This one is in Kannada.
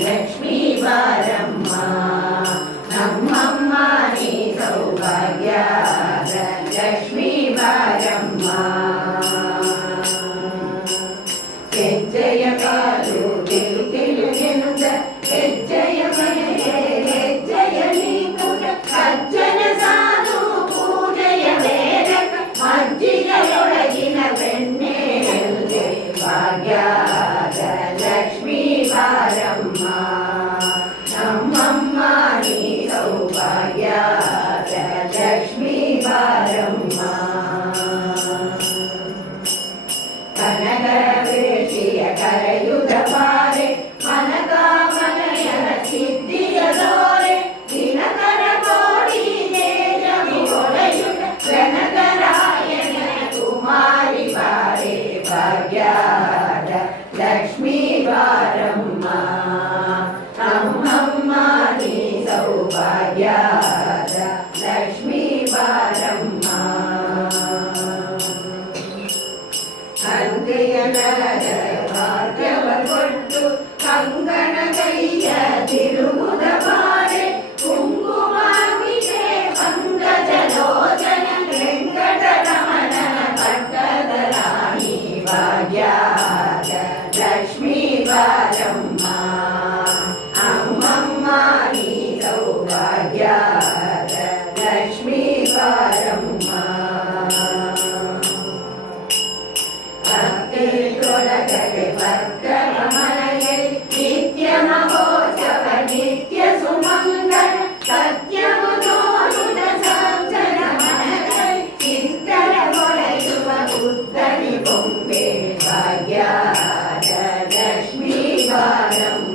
ಲಕ್ಷ್ಮೀ ಬಾರಮ್ಮ ನಮ್ಮಮ್ಮ ನೀ ಸೌಭಾಗ್ಯದ ಲಕ್ಷ್ಮೀ ಬಾರಮ್ಮ ಹೆಜ್ಜೆಯ ಕಾಲು ತಿರು ತಿರು ಎನ್ನುತ್ತ ಹೆಜ್ಜೆಯ ಮನೆಗೆ ಹೆಜ್ಜೆಯ ನೀಕುಟ ಸಜ್ಜನ ಸಾಧು ಪೂಜೆಯ ವೇದಕ ಮಜ್ಜಿಗೆಯೊಳಗಿನ ಬೆಣ್ಣೆಯಲ್ಲೇ ಭಾಗ್ಯದ ಲಕ್ಷ್ಮೀ ಬಾರಮ್ಮ ನಮ್ಮಮ್ಮ ನೀ ಸೌಭಾಗ್ಯದ ಲಕ್ಷ್ಮೀ ಬಾರಮ್ಮ ಕನಕರ ವೇಷಿಯ ಕರೆಯುದ ಪಾರೆ ಮನಕಾಮನೆಯರ ಸಿದ್ಧಿಯ ದೋರೆ ದಿನಕರ ಕೋಡಿ ತೇಜವಿ ಒಳೆಯುತ ಕನಕರಾಯನ ಕುಮಾರಿ ಬಾರೆ ಭಾಗ್ಯದ ಲಕ್ಷ್ಮೀ ಬಾರಮ್ಮ ನಮ್ಮಮ್ಮ ನೀ ಸೌಭಾಗ್ಯದ ಲಕ್ಷ್ಮೀ ಬಾರಮ್ಮ ಅಂತೆಯನದ ಭಾಗ್ಯವ ಕೊಟ್ಟು ಕಂಗಣ ಕೈಯ ತಿರುಗುದ ಬಾರೆ ಕುಂಕುಮಾಮಿಗೆ ಪಂಕಜಲೋಚನ ವೆಂಕಟರಮಣನ ಪಟ್ಟದ ರಾಣಿ ಭಾಗ್ಯದ ಲಕ್ಷ್ಮೀ ಬಾರಮ್ಮ ಅಮ್ಮಮ್ಮ ನೀ ಸೌಭಾಗ್ಯದ ಲಕ್ಷ್ಮೀ ಬಾರಮ್ಮ ಭಕ್ತಿಯೊಳಗಡೆ ಭಕ್ತರ ಮನೆಯಲ್ಲಿ ನಿತ್ಯ ಮಹೋತ್ಸವ ನಿತ್ಯ ಸುಮಂಗಲ ಸತ್ಯವು ತೋರುದ ಸಜ್ಜನ ಮನದಲ್ಲಿ ಚಿತ್ತರ ಹೊಳೆಯುವ ಉತ್ತರಿ ಬೊಂಬೆ ಭಾಗ್ಯದ ಲಕ್ಷ್ಮೀ ಬಾರಮ್ಮ